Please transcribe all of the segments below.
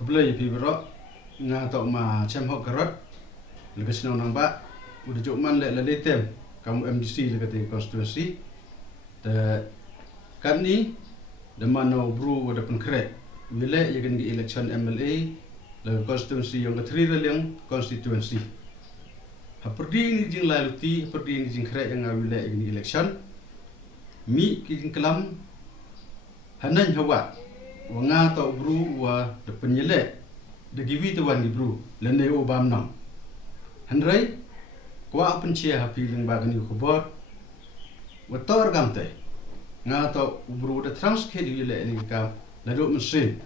Belai pi bro nga tok ma chem hok garot legas nang nang ba udah cuman le tem kamu MDC le kata konstitusi te kan ni de mano bru wada pun krek wile ya kan gi election MLA le konstitusi yang ketri yang konstitusi haperdi ni jing laluti haperdi ni jing krek yang wile ya kan election mi ki jing kelam hanan hawa wanga tau bru wa de penyele de givi tu wan di bru lende o bam nam handrai kwa pencia hapi leng bagani khobor wa tor gamte nga tau bru de transket yele ni ka lado mesin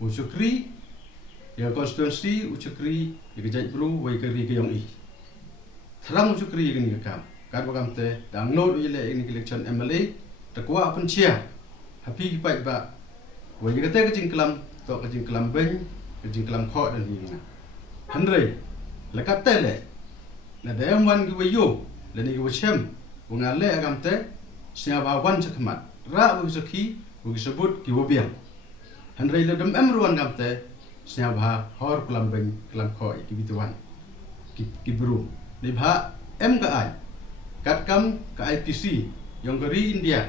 u chukri ya konstitusi u chukri ya jaj bru wa keri ke yong i thrang u chukri ni ka kan gamte dang no yele ni election MLA de kwa pencia hapi pai ba wajib kata kecing kelam, tok kecing kelam ben, kecing kelam kau dan ini. Handrai, lekat tele, nada yang wan giwa yo, lani giwa cem, wangale agam te, siapa wan cekmat, rak bagi seki, bagi sebut giwa biang. Handrai ledem emruan gam te, siapa hor kelam ben, kelam kau iki bituan, kibru. Libha MKI, kat kam ke IPC, yang geri India,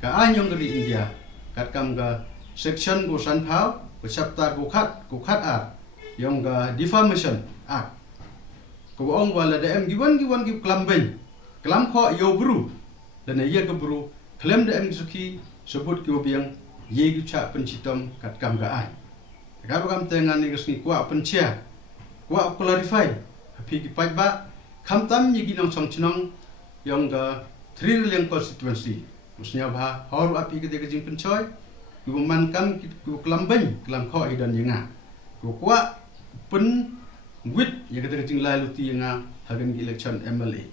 ke yang geri India, kat kam ke section go sanpau go chapter go khat ar yang ga defamation act ko ong wala da em giwan gi klam ben klam kho yo bru dan ye ke bru claim da em suki sebut ki obiang ye gi cha pencitom kat kam ga ai ga kam tengan ni gesni kwa pencia kwa clarify phi gi pai ba kham tam ni gi nong song chinong yang ga trillion constituency musnya ba hor api ge de jing pencoy ku mankam ku kelam ben kelam kho idan yenga ku kwa pen wit ya kata jing lai luti yenga hagen election MLA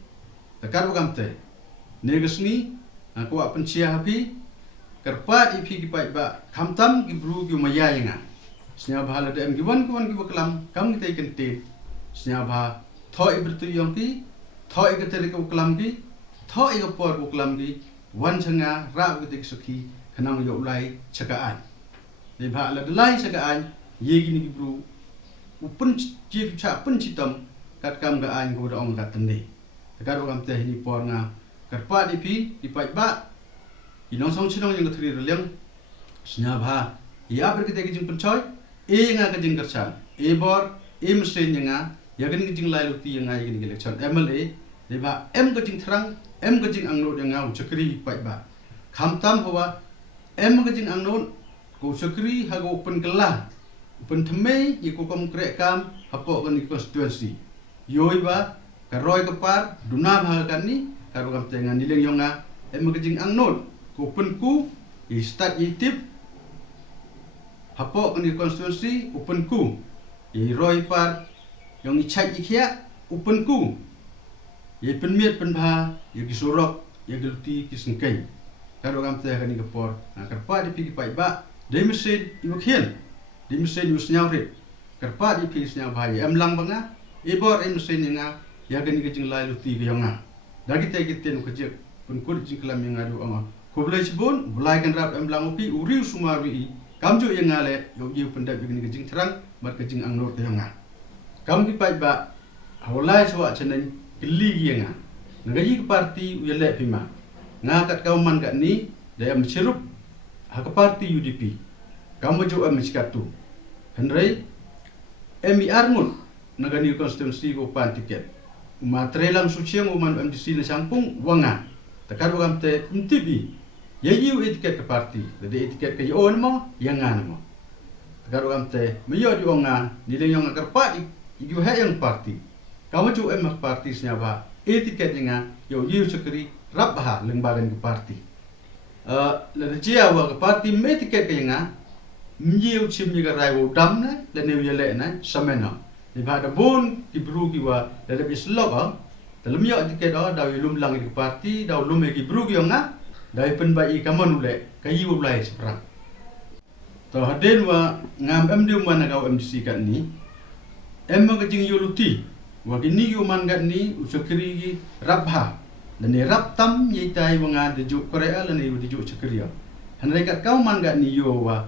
takar bagam te negesni ku pen cia hapi karpat ipi ki pai ba khamtam ki bru ki maya yenga snya bhala dem giwan ki kelam kam ki teken te snya ba thoi bertu yong ki thoi ke tere ku kelam ki thoi ke por ku kelam ki wan changa ra ki tek sukhi kenang yo ulai cakaan. Di bahak la delai cakaan, ye gini gibru upun cip ca pun citam kat kam gaan go da ong kat tende. Tekar kam teh ni por nga karpa di pi di pai ba. Inong song chinong yang ketri releng snya bha ya berkete ke jing pencoy nga ke jing kersan. Bor mesin nga ya gini jing lai luti nga gini election MLA di ba ke jing terang ke jing angno nga ucakri pai ba. Khamtam hawa ke jing angnon ko sekri hago open kelah open theme ye ko kom krek kam hapo kan konstitusi yoi ba karoi kepar duna bha kan ni karo kam tengan nileng yonga ke jing angnon ko open ku ye start ye tip hapo kan konstitusi open ku ye roi par yong ichai ikhia open ku ye penmiet penbha ye gisorok ye gelti kisengkeng karo kam teh kan ikapor karpa di pigi pai ba de mesin iwakhian di mesin us nyawrit karpa di pigi snya bahaya lang banga bor mesin nga ya gani ke jing lai luti ge yonga dagi te gite nu kejek pun kur jing kelam yang adu ama koblai sibun bulai kan rap lang upi uriu sumawi kamju yang ngale yo gi pendap gani ke jing terang mat ke jing angnor te yonga kam ki pai ba hawlai sawa chenen gili gi nga ngayi parti uyale pima ngakat kauman kat ni daya mencerup hak parti UDP kamu jo miskatu henry MIR ngun nagani konstitusi ko pan tiket matrelang suciang uman MDC na sampung wanga takar wagam te mtibi yayu etiket ke parti de etiket ke on mo yangan mo takar wagam te meyo di onga nileng yang karpa igu ha yang parti kamu jo parti senyaba etiket nga yo yu sekri rabha lembagan ke parti la dia wa ke parti me tiket ke nga mjiu chim ni ga rai wo dam na la ne yele na samena ni ba da bon ki bru ki wa la le bis log dalam yo tiket da lum lang ke parti da lum ki bru ki nga da pen ba i kaman ule kayi wo lai seprang to haden wa ngam MD man ga MDC kan ni ga jing yuluti wa kini ki man ga ni usakri ki rabha dan ni rap tam ye tai wanga de juk korea la ni de juk chakriya hanai kat kau man ga ni yo wa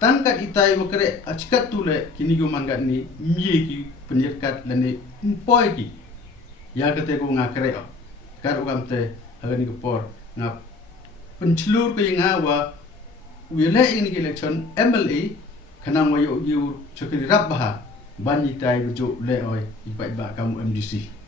tangkat itai wakare acikat tule kini guman gat ni mie ki penyirkat lani empoi ki ya kate ko ngakare kar ugam te hagani ko por ngap penclur ko ngawa wile ini election MLA kanang wayo yu chokiri rap baha banyi tai bejo le oi ibai ba kamu MDC